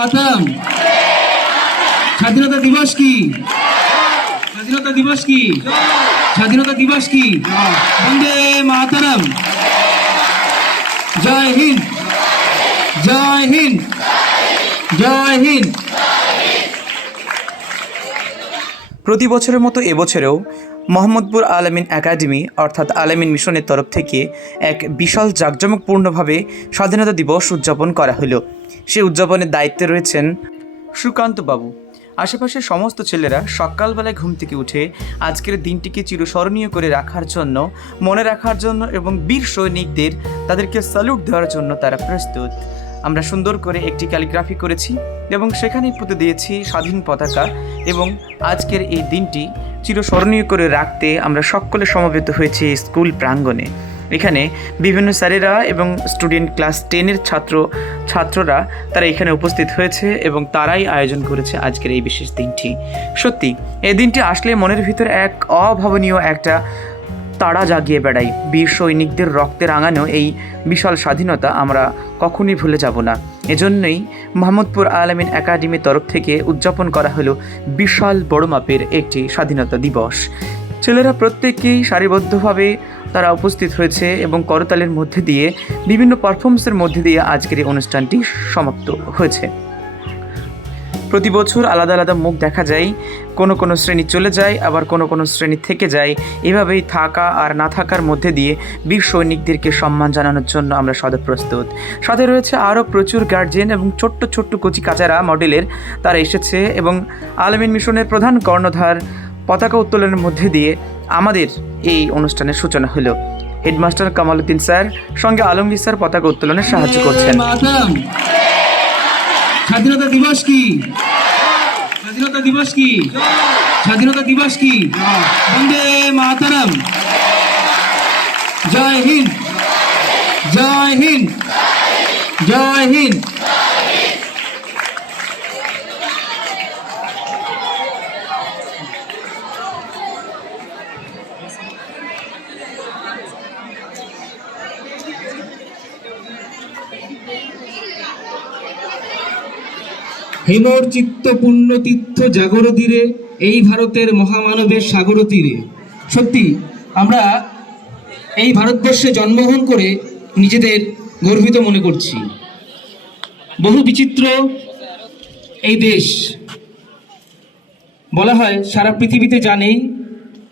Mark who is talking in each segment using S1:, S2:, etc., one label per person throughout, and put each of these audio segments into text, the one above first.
S1: মাতরম স্বাধীনতা দিবস কি? স্বাধীনতা দিবস কি? স্বাধীনতা দিবস কি? বন্দে মাতরম। জয় হিন্দ। জয় হিন্দ। জয় হিন্দ।
S2: প্রতি বছরের মতো এবছরেও মোহাম্মদপুর আলামিন একাডেমি, অর্থাৎ আলামিন মিশনের তরফ থেকে এক বিশাল জাঁকজমকপূর্ণভাবে স্বাধীনতা দিবস উদযাপন করা হলো। সে উদযাপনের দায়িত্বে রয়েছেন সুকান্ত বাবু। আশেপাশের সমস্ত ছেলেরা সকালবেলায় ঘুম থেকে উঠে আজকের দিনটিকে চিরস্মরণীয় করে রাখার জন্য, মনে রাখার জন্য এবং বীর সৈনিকদের তাদেরকে স্যালুট দেওয়ার জন্য তারা প্রস্তুত। আমরা সুন্দর করে একটি ক্যালিগ্রাফি করেছি এবং সেখানেই পুঁতে দিয়েছি স্বাধীন পতাকা। এবং আজকের এই দিনটি চিরস্মরণীয় করে রাখতে আমরা সকলে সমবেত হয়েছি স্কুল প্রাঙ্গণে। এখানে বিভিন্ন স্যারেরা এবং স্টুডেন্ট ক্লাস টেনের ছাত্র, ছাত্ররা তারা এখানে উপস্থিত হয়েছে এবং তারাই আয়োজন করেছে আজকের এই বিশেষ দিনটি। সত্যি, এই দিনটি আসলে মনের ভিতরে এক অভাবনীয় একটা তাড়া জাগিয়ে বেড়াই বীর সৈনিকদের রক্তে রাঙানো এই বিশাল স্বাধীনতা আমরা কখনই ভুলে যাব না। এজন্যই মোহাম্মদপুর আলামিন একাডেমির তরফ থেকে উদযাপন করা হলো বিশাল বড় মাপের একটি স্বাধীনতা দিবস। ছেলেরা প্রত্যেকেই সারিবদ্ধভাবে তারা উপস্থিত হয়েছে এবং করতালের মধ্যে দিয়ে বিভিন্ন পারফরমেন্সের মধ্যে দিয়ে আজকের এই অনুষ্ঠানটি সমাপ্ত হয়েছে। প্রতি বছর আলাদা আলাদা মুখ দেখা যায়, কোনো কোনো শ্রেণি চলে যায়, আবার কোনো কোনো শ্রেণি থেকে যায়। এভাবেই থাকা আর না থাকার মধ্যে দিয়ে বীর সৈনিকদেরকে সম্মান জানানোর জন্য আমরা সদা প্রস্তুত। সাথে রয়েছে আরও প্রচুর গার্জিয়ান এবং ছোট্ট ছোট্ট কচি কাচারা মডেলের তারা এসেছে এবং আলমিন মিশনের প্রধান কর্ণধার পতাকা উত্তোলনের মধ্যে দিয়ে আমাদের এই অনুষ্ঠানের সূচনা হলো। হেডমাস্টার কামালউদ্দিন স্যার সঙ্গে আলমগীর স্যার পতাকা উত্তোলনে সাহায্য করছেন।
S1: স্বাধীনতা দিবস কি? স্বাধীনতা দিবস কি? স্বাধীনতা দিবস কি? বন্দে মাতারাম। জয় হিন্দ। জয় হিন্দ। জয় হিন্দ। হেমর চিত্ত পুণ্য তীর্থ জাগর তীরে এই ভারতের মহামানবের সাগর তীরে সত্যি, আমরা এই ভারতবর্ষে জন্মগ্রহণ করে নিজেদের গর্বিত মনে করছি। বহু বিচিত্র এই দেশ, বলা হয় সারা পৃথিবীতে জানেই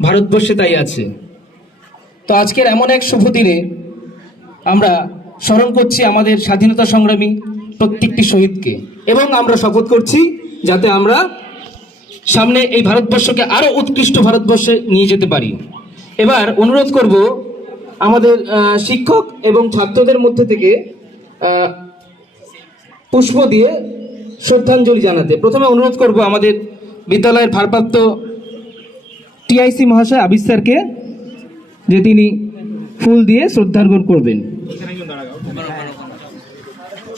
S1: ভারতবর্ষে তাই আছে। তো আজকের এমন এক শুভ দিনে আমরা স্মরণ করছি আমাদের স্বাধীনতা সংগ্রামী প্রত্যেকটি শহীদকে। এবং আমরা শপথ করছি যাতে আমরা সামনে এই ভারতবর্ষকে আরও উৎকৃষ্ট ভারতবর্ষে নিয়ে যেতে পারি। এবার অনুরোধ করব আমাদের শিক্ষক এবং ছাত্রদের মধ্যে থেকে পুষ্প দিয়ে শ্রদ্ধাঞ্জলি জানাতে। প্রথমে অনুরোধ করব আমাদের বিদ্যালয়ের ভারপ্রাপ্ত টিআইসি মহাশয় আবির স্যারকে, যে তিনি ফুল দিয়ে শ্রদ্ধার্ঘন করবেন।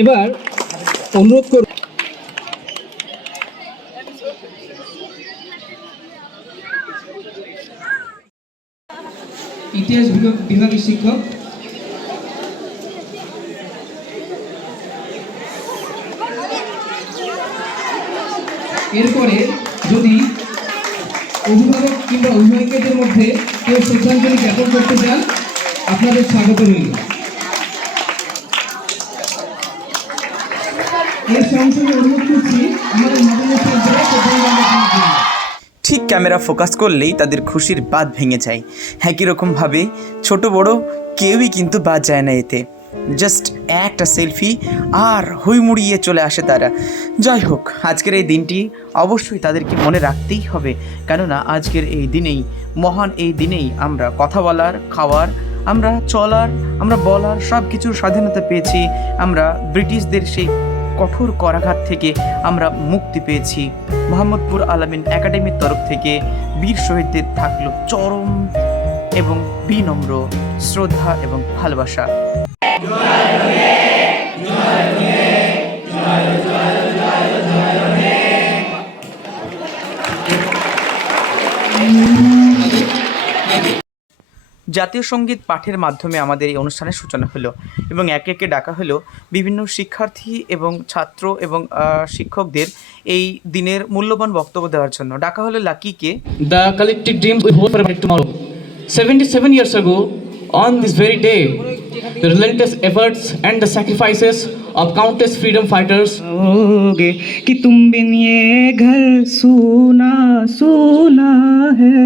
S1: এবার অনুরোধ করব ইতিহাস বিভাগ বিভাগের শিক্ষক। এরপরে যদি অভিভাবক কিংবা অভিভাবকদের মধ্যে কেউ শ্রদ্ধাঞ্জলি জ্ঞাপন করতে চান, আপনাদের স্বাগত রইল।
S2: ঠিক ক্যামেরা ফোকাস করলেই তাদের খুশির বাদ ভেঙে যায়। একই রকমভাবে ছোট বড় কেউই কিন্তু বাদ যায় না এতে। জাস্ট একটা সেলফি আর হুইমুড়িয়ে চলে আসে তারা। যাই হোক, আজকের এই দিনটি অবশ্যই তাদেরকে মনে রাখতেই হবে। কেননা আজকের এই দিনেই, মহান এই দিনেই আমরা কথা বলার, খাওয়ার, আমরা চলার, আমরা বলার সব কিছুর স্বাধীনতা পেয়েছি। আমরা ব্রিটিশদের সেই কঠোর করাঘাত থেকে আমরা মুক্তি পেয়েছি। মোহাম্মদপুর আলামিন একাডেমির তরফ থেকে বীর শহীদদের থাকল চরম এবং বিনম্র শ্রদ্ধা এবং ভালোবাসা। জাতীয় সঙ্গীত পাঠের মাধ্যমে আমাদের এই অনুষ্ঠানের সূচনা হলো এবং একে একে ডাকা হলো বিভিন্ন শিক্ষার্থী এবং ছাত্র এবং আহ, শিক্ষকদের এই দিনের মূল্যবান বক্তব্য দেওয়ার জন্য ডাকা হলো লাকিকে
S1: The collective dreams we hold for a better tomorrow. 77 years ago, on this very day, the relentless efforts and the sacrifices of countless freedom fighters
S3: होगे कि तुम बिन ये घर सूना सूना है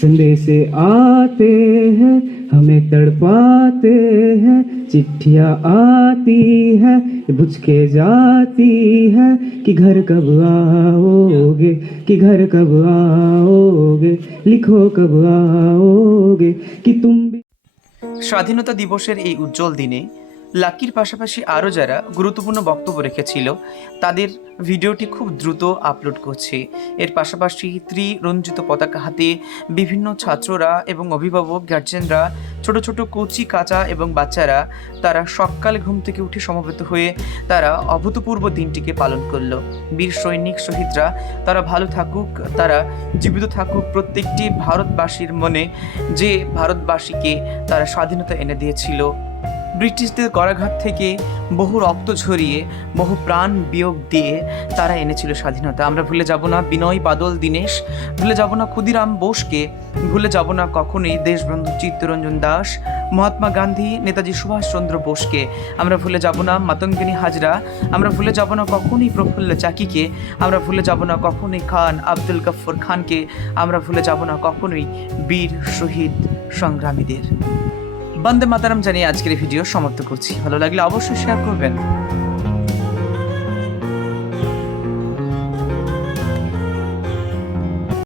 S3: संदेश आते हैं हमें तड़पाते हैं चिट्ठियाँ आती है बुझ के जाती है कि घर कब आओगे कि घर कब आओगे लिखो कब आओगे कि तुम भी
S2: স্বাধীনতা দিবসের এই উজ্জ্বল দিনে লাকির পাশাপাশি আরও যারা গুরুত্বপূর্ণ বক্তব্য রেখেছিল, তাদের ভিডিওটি খুব দ্রুত আপলোড করছে। এর পাশাপাশি ত্রিরঞ্জিত পতাকা হাতে বিভিন্ন ছাত্ররা এবং অভিভাবক গার্জেনরা ছোট ছোট কচি কাঁচা এবং বাচ্চারা, তারা সকালে ঘুম থেকে উঠে সমবেত হয়ে তারা অভূতপূর্ব দিনটিকে পালন করল। বীর সৈনিক শহীদরা, তারা ভালো থাকুক, তারা জীবিত থাকুক, প্রত্যেকটি ভারতবাসীর মনে যে ভারতবাসীকে তারা স্বাধীনতা এনে দিয়েছিল ব্রিটিশদের করাঘাত থেকে বহু রক্ত ঝরিয়ে, বহু প্রাণ বিয়োগ দিয়ে তারা এনেছিল স্বাধীনতা। আমরা ভুলে যাব না বিনয় বাদল দীনেশ, ভুলে যাব না ক্ষুদিরাম বোসকে, ভুলে যাব না কখনোই দেশবন্ধু চিত্তরঞ্জন দাস, মহাত্মা গান্ধী, নেতাজি সুভাষচন্দ্র বোসকে। আমরা ভুলে যাব না মাতঙ্গিনী হাজরা, আমরা ভুলে যাব না কখনোই প্রফুল্ল চাকিকে, আমরা ভুলে যাব না কখনোই খান আব্দুল গফর খানকে, আমরা ভুলে যাব না কখনোই বীর শহীদ সংগ্রামীদের। বন্দে মাতারাম জানিয়ে আজকের ভিডিও সমাপ্ত করছি। ভালো লাগলে অবশ্যই শেয়ার করবেন।